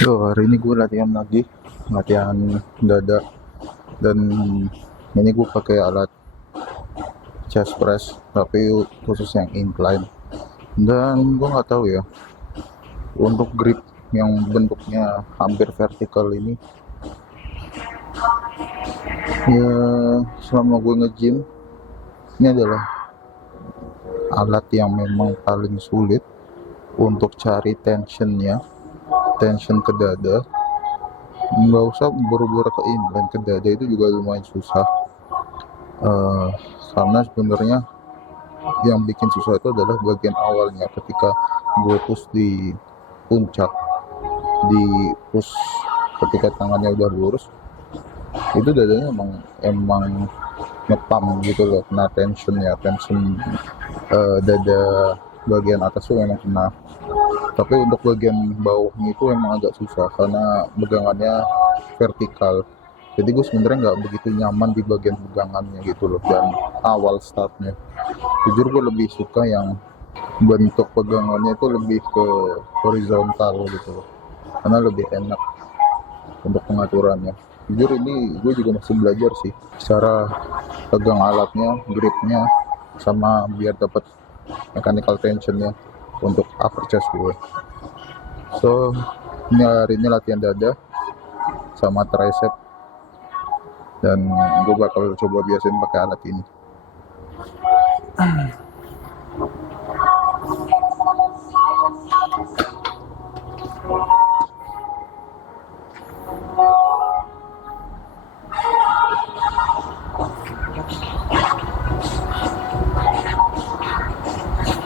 So, hari ini gue latihan lagi, latihan dada, dan ini gue pakai alat chest press, tapi khusus yang incline. Dan gue nggak tahu ya, untuk grip yang bentuknya hampir vertikal ini, ya selama gue nge-gym, ini adalah alat yang memang paling sulit untuk cari tension ke dada. Nggak usah buru-buru ke incline, ke dada itu juga lumayan susah. Eh, karena sebenarnya yang bikin susah itu adalah bagian awalnya, ketika gue push di puncak, di push ketika tangannya udah lurus, itu dadanya emang ngepam gitu loh, kena tension dada bagian atas tuh memang kena. Tapi untuk bagian bawahnya itu emang agak susah karena pegangannya vertikal. Jadi gue sebenarnya nggak begitu nyaman di bagian pegangannya gitu loh, dan awal startnya. Jujur gue lebih suka yang bentuk pegangannya itu lebih ke horizontal gitu loh, karena lebih enak untuk pengaturannya. Jujur ini gue juga masih belajar sih cara pegang alatnya, gripnya, sama biar dapat mechanical tensionnya untuk upper chest gue. So ini hari ini latihan dada sama tricep, dan gue bakal coba biasain pakai alat ini.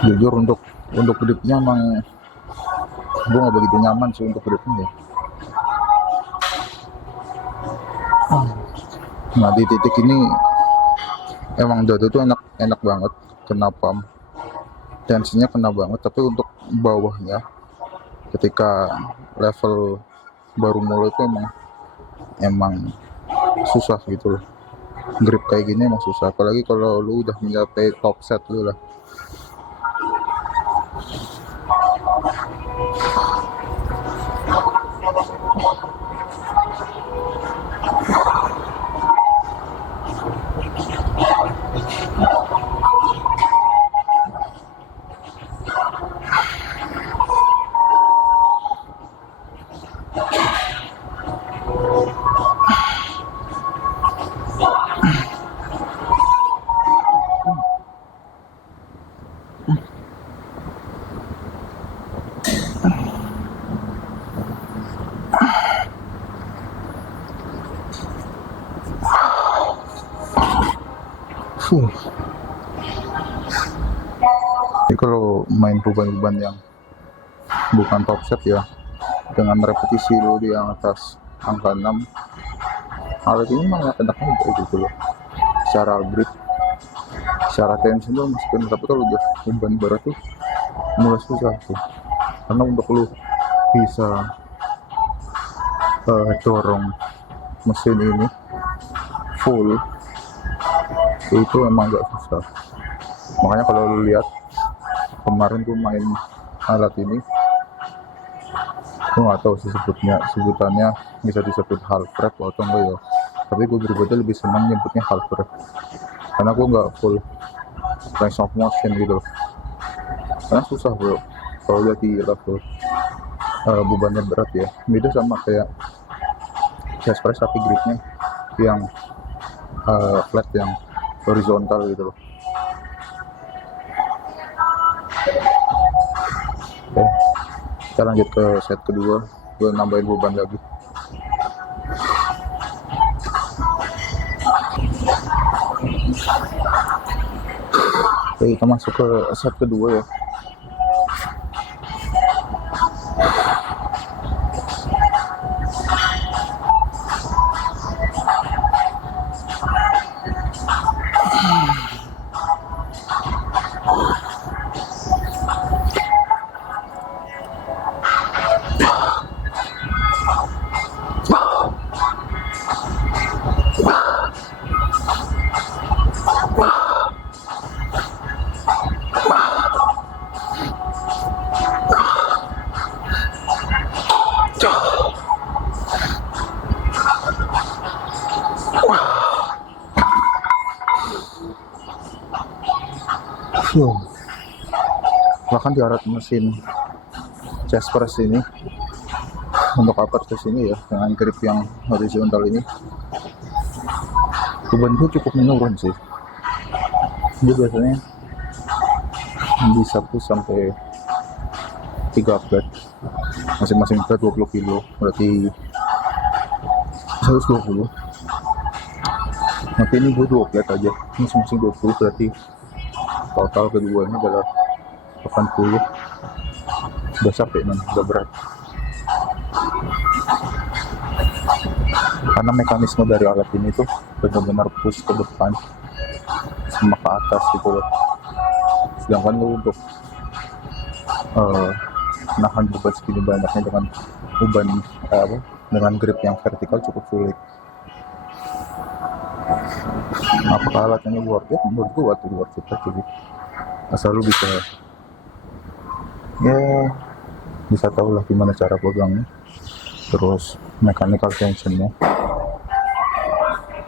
Jujur untuk gripnya emang gue nggak begitu nyaman sih untuk gripnya ya. Nah di titik ini emang dada tuh enak banget, kena pump, tensinya kena banget. Tapi untuk bawahnya, ketika level baru mulai itu emang susah gitu loh. Grip kayak gini emang susah, apalagi kalau lu udah mencapai top set lu lah. Jadi kalau main beban-beban yang bukan top set ya, dengan repetisi lu di atas angka 6, alat ini malah enak aja gitu loh. Secara grip, secara tension tuh masih kena. Tapi kalau udah beban berat tuh mulai susah tuh, karena untuk lu bisa dorong mesin ini full itu emang agak susah. Makanya kalau lu lihat kemarin gue main alat ini, gue nggak tahu sih sebutannya bisa disebut half rep atau enggak ya, tapi gue pribadi lebih senang nyebutnya half rep karena gue nggak full range of motion gitu, karena susah bro kalau udah di level bebannya berat ya. Beda sama kayak chest press tapi gripnya yang flat, yang horizontal gitu loh. Oke, kita lanjut ke set kedua, gue nambahin beban lagi. Oke, kita masuk ke set kedua ya. Yo. Bahkan di alat mesin chest press ini untuk upper chest ini ya, dengan grip yang horizontal ini, beban itu cukup menurun sih. Dia biasanya bisa push sampai 3 plate, masing-masing plate 20 kilo, berarti 120. Tapi ini gue 2 plate aja, masing-masing 20, berarti total keduanya adalah 80. Udah capek man, udah berat. Karena mekanisme dari alat ini tuh benar-benar push ke depan sama ke atas gitu loh. Sedangkan lu untuk nahan beban segini banyaknya dengan beban dengan grip yang vertikal cukup sulit. Apakah alat ini worth it? Menurut gue worth it aja gitu. Asal lu bisa tahu lah gimana cara pegangnya, terus mechanical tensionnya,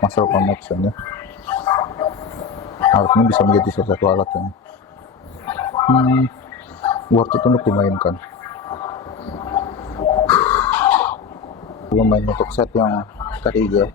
muscle connectionnya. Alat ini bisa menjadi salah satu alat yang worth it untuk dimainkan. Gue main untuk set yang ketiga.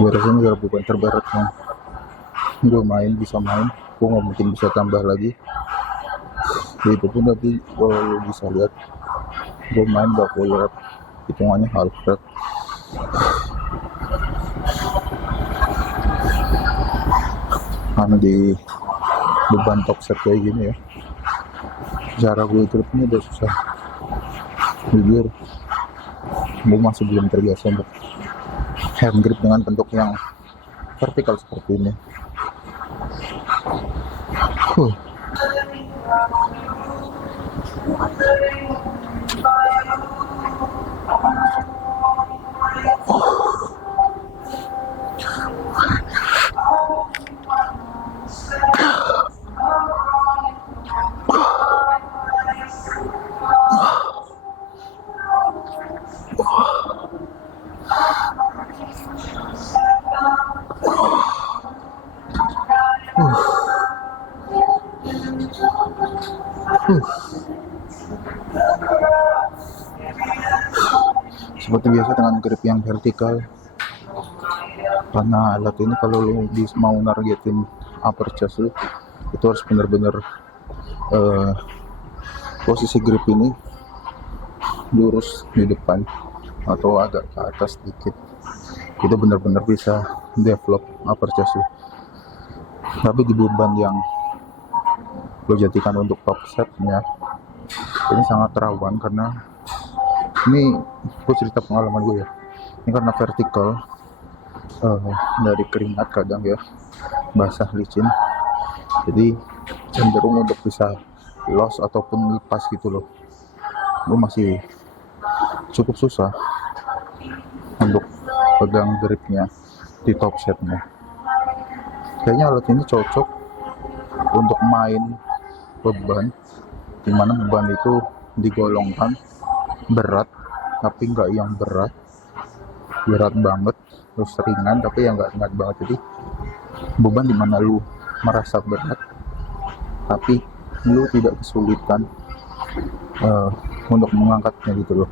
Gue rasa ini adalah beban terberat yang gue bisa main. Gue nggak mungkin bisa tambah lagi. Jadi itu pun nanti kalau lo bisa lihat, gue main gak full rep, hitungannya half rep. Karena di beban top set kayak gini ya, cara gue gripnya udah susah. Jujur, gue masih belum terbiasa untuk hand grip dengan bentuk yang vertikal seperti ini. Seperti biasa dengan grip yang vertikal, karena alat ini kalau lu mau nargetin upper chest lu, itu harus benar-benar posisi grip ini lurus di depan atau agak ke atas sedikit. Itu benar-benar bisa develop upper chest lu. Tapi di beban yang lo jadikan untuk top setnya, ini sangat rawan. Karena ini gue cerita pengalaman gue ya, ini karena vertikal, dari keringat kadang ya, basah licin, jadi cenderung untuk bisa loss ataupun lepas gitu loh. Gue masih cukup susah untuk pegang gripnya di top setnya. Kayaknya alat ini cocok untuk main beban, dimana beban itu digolongkan berat tapi nggak yang berat banget, terus ringan tapi yang nggak ringan banget. Jadi beban dimana lu merasa berat tapi lu tidak kesulitan untuk mengangkatnya gitu loh.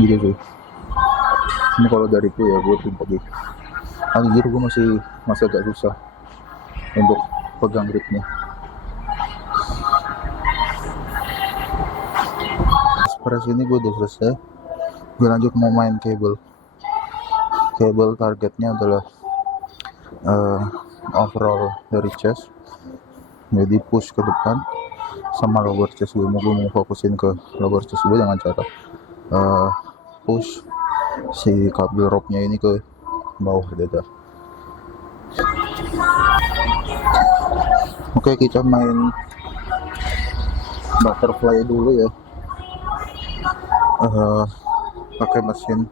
gitu sih. Ini kalau dariku ya, gue pribadi jujur gue masih masih agak susah untuk pegang gripnya. Sekarang sini gue udah selesai, gue lanjut mau main cable. Cable targetnya adalah eh, overall dari chest, jadi push ke depan sama lower chest gue mau fokusin ke lower chest gue dengan cara push si kabel rope-nya ini ke bawah dada. Oke, kita main butterfly dulu ya. Eh, Pakai mesin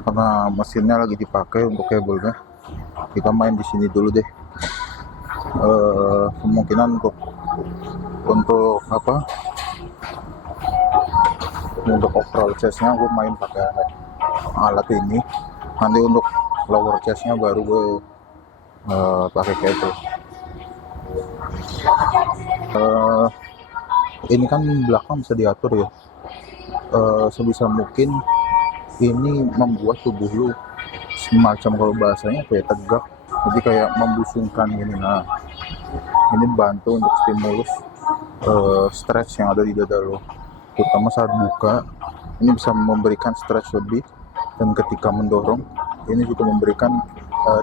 karena mesinnya lagi dipakai untuk kabelnya. Kita main di sini dulu deh. Kemungkinan untuk apa? Untuk overall chestnya gue main pakai alat ini. Nanti untuk lower chestnya baru gue pakai kabel. Ini kan belakang bisa diatur ya. Sebisa mungkin ini membuat tubuh lu semacam, kalau bahasanya kayak tegak, jadi kayak membusungkan ini. Nah, ini bantu untuk stimulus stretch yang ada di dada lo, terutama saat buka. Ini bisa memberikan stretch lebih, dan ketika mendorong ini juga memberikan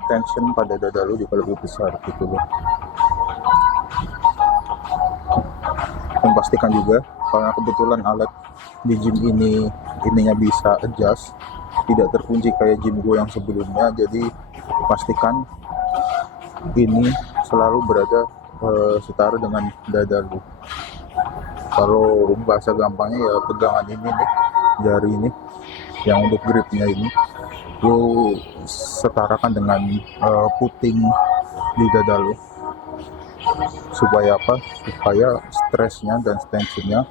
tension pada dada lo juga lebih besar gitu loh. Dan pastikan juga karena kebetulan alat di gym ini ininya bisa adjust, tidak terkunci kayak gym gue yang sebelumnya, jadi pastikan ini selalu berada setara dengan dada lu. Kalau bahasa gampangnya ya pegangan ini nih, jari ini yang untuk gripnya ini lu setarakan dengan puting di dada lu, supaya apa? Supaya stresnya dan tensionnya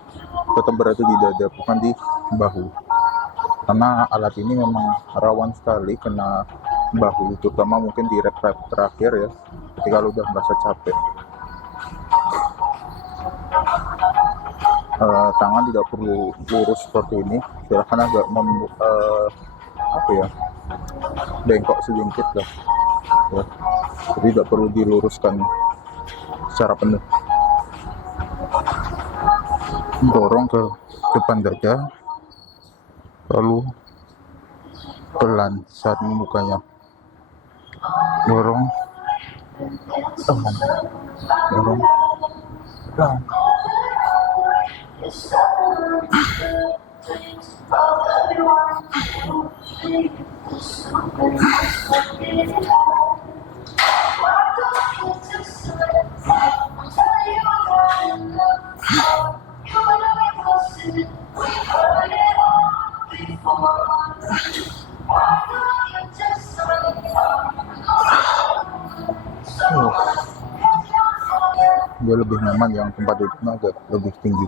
tetap berada di dada, bukan di bahu. Karena alat ini memang rawan sekali kena bahu, terutama mungkin di rep terakhir ya, ketika lu udah merasa capek. Tangan tidak perlu lurus seperti ini, silahkan agak apa ya, bengkok sedikit lah ya. Jadi tidak perlu diluruskan secara penuh. Dorong ke depan dada, lalu pelan saat membukanya. Dorong pelan, dorong pelan. Gue lebih nyaman yang tempat duduknya agak lebih tinggi.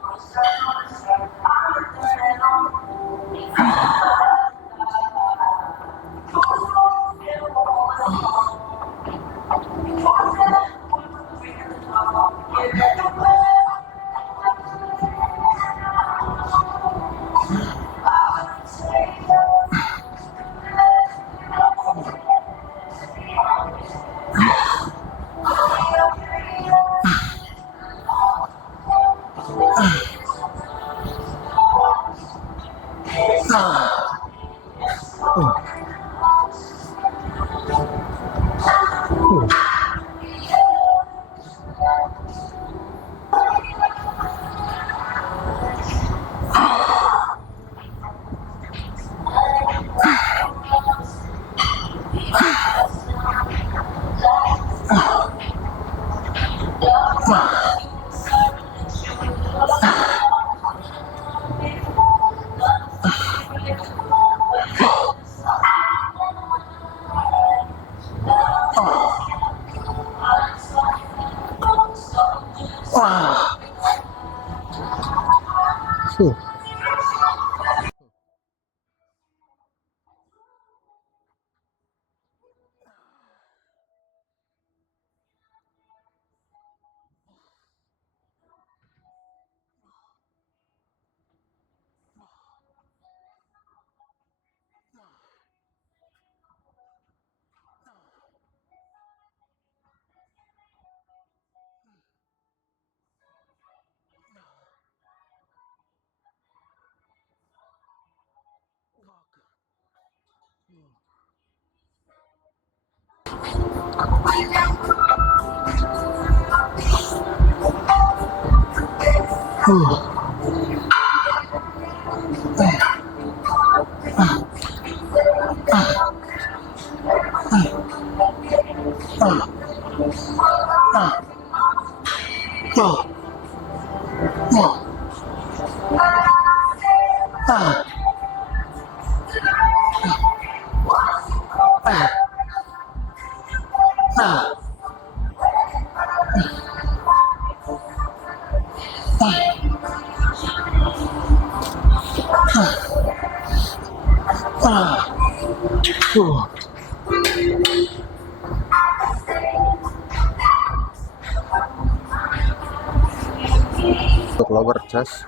Untuk lower chest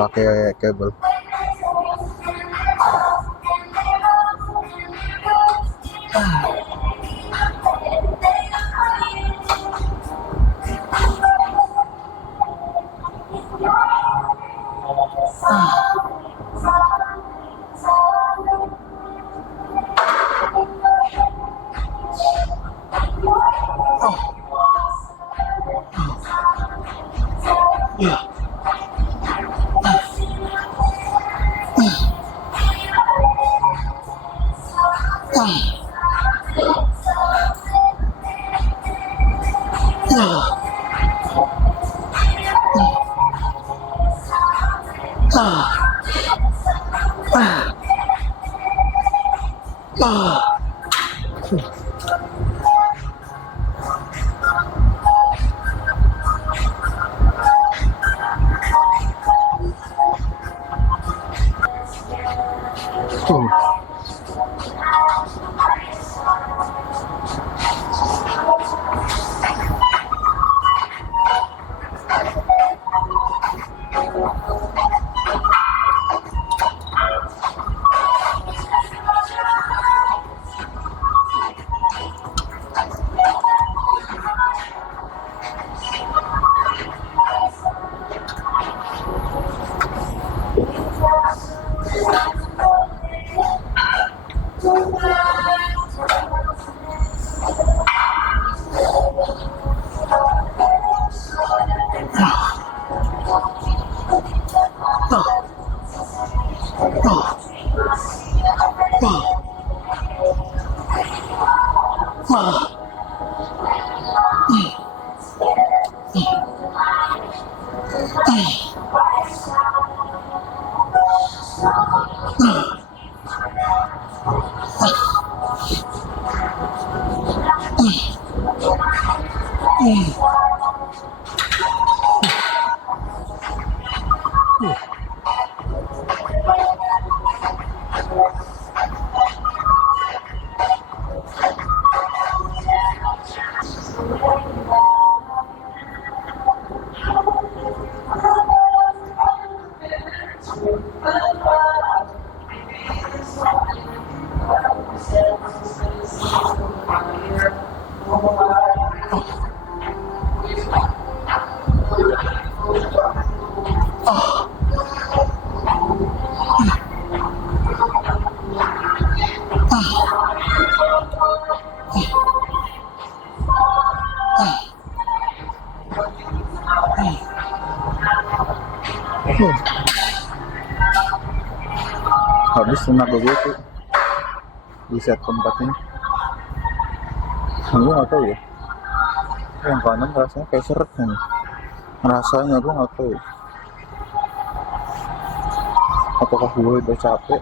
pakai kabel. Habis tenaga gue tuh di set keempat ini. Gue gak tau ya, yang kanan rasanya kayak seret nih, rasanya gue gak tau apakah gue udah capek.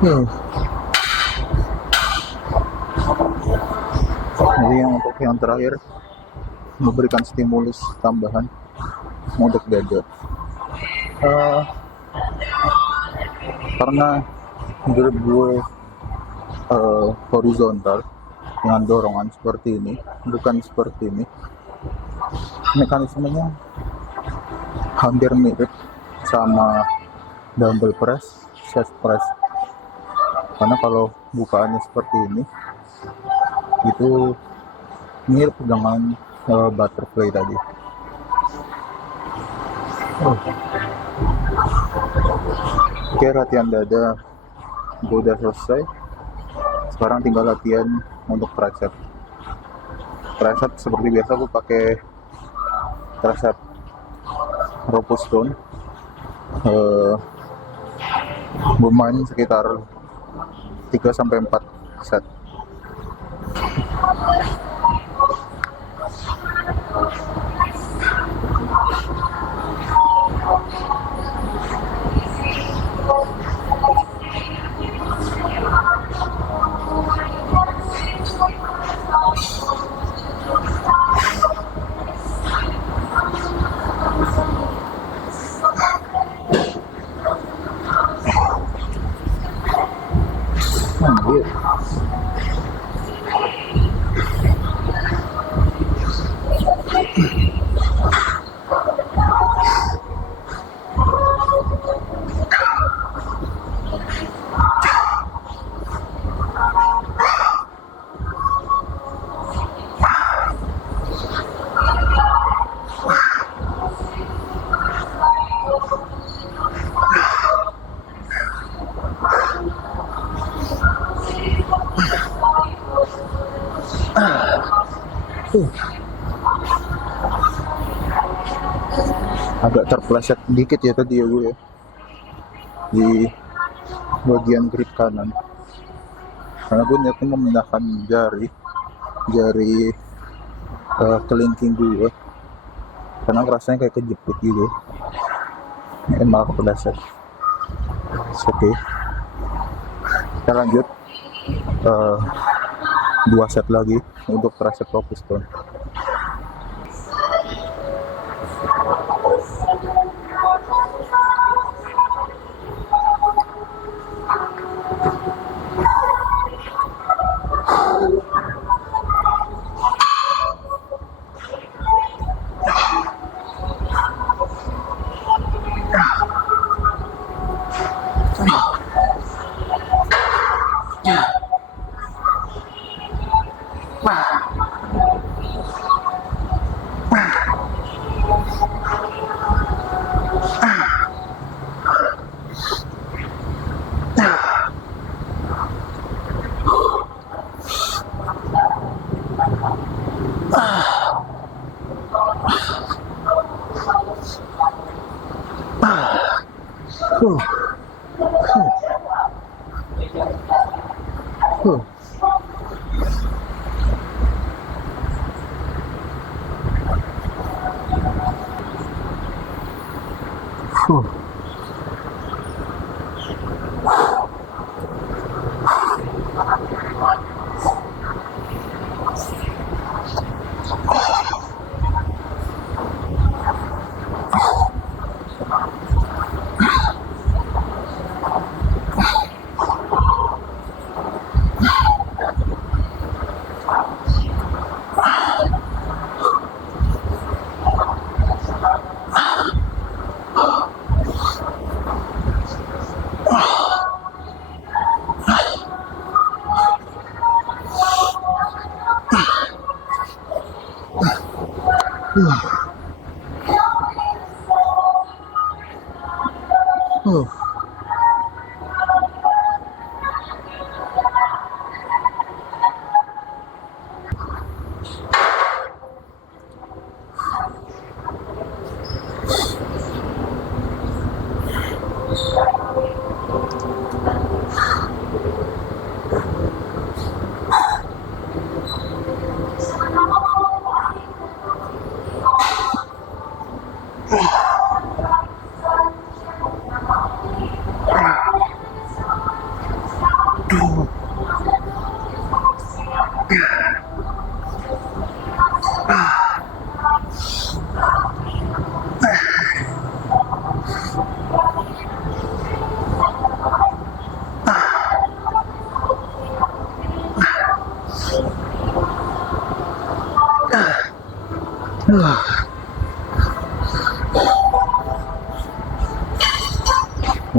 Hmm. Jadi yang untuk yang terakhir memberikan stimulus tambahan untuk dada. Eh, karena menurut gue horizontal dengan dorongan seperti ini, bukan seperti ini, mekanismenya hampir mirip sama dumbbell press, chest press. Karena kalau bukaannya seperti ini, itu mirip dengan butterfly tadi. Oke, latihan dada gue udah selesai. Sekarang tinggal latihan untuk tricep. Tricep seperti biasa gue pakai tricep rope stone. Bermain sekitar 3-4 set. Gitu. Agak terpleset dikit ya tadi ya gue ya, di bagian grip kanan, karena gue niatnya memindahkan jari kelingking gue, karena rasanya kayak kejepit gitu, malah kepleset. Oke, kita lanjut 2 set lagi untuk tricep focus tuh.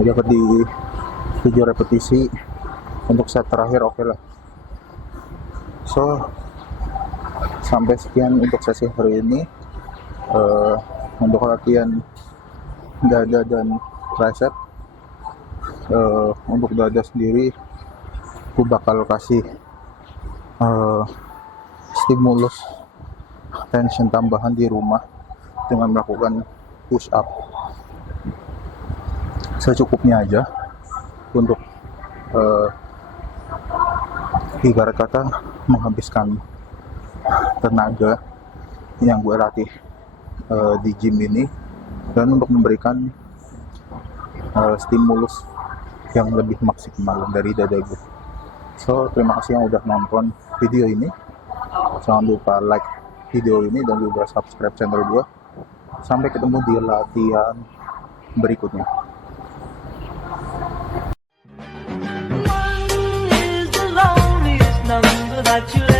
dapat di 7 repetisi untuk set terakhir, oke lah. So sampai sekian untuk sesi hari ini. Untuk latihan dada dan tricep, untuk dada sendiri aku bakal kasih stimulus tension tambahan di rumah dengan melakukan push up secukupnya aja untuk ibarat kata menghabiskan tenaga yang gue latih di gym ini, dan untuk memberikan stimulus yang lebih maksimal dari dada gue. So terima kasih yang udah nonton video ini, jangan lupa like video ini dan juga subscribe channel gue. Sampai ketemu di latihan berikutnya. One is the loneliest number that you'll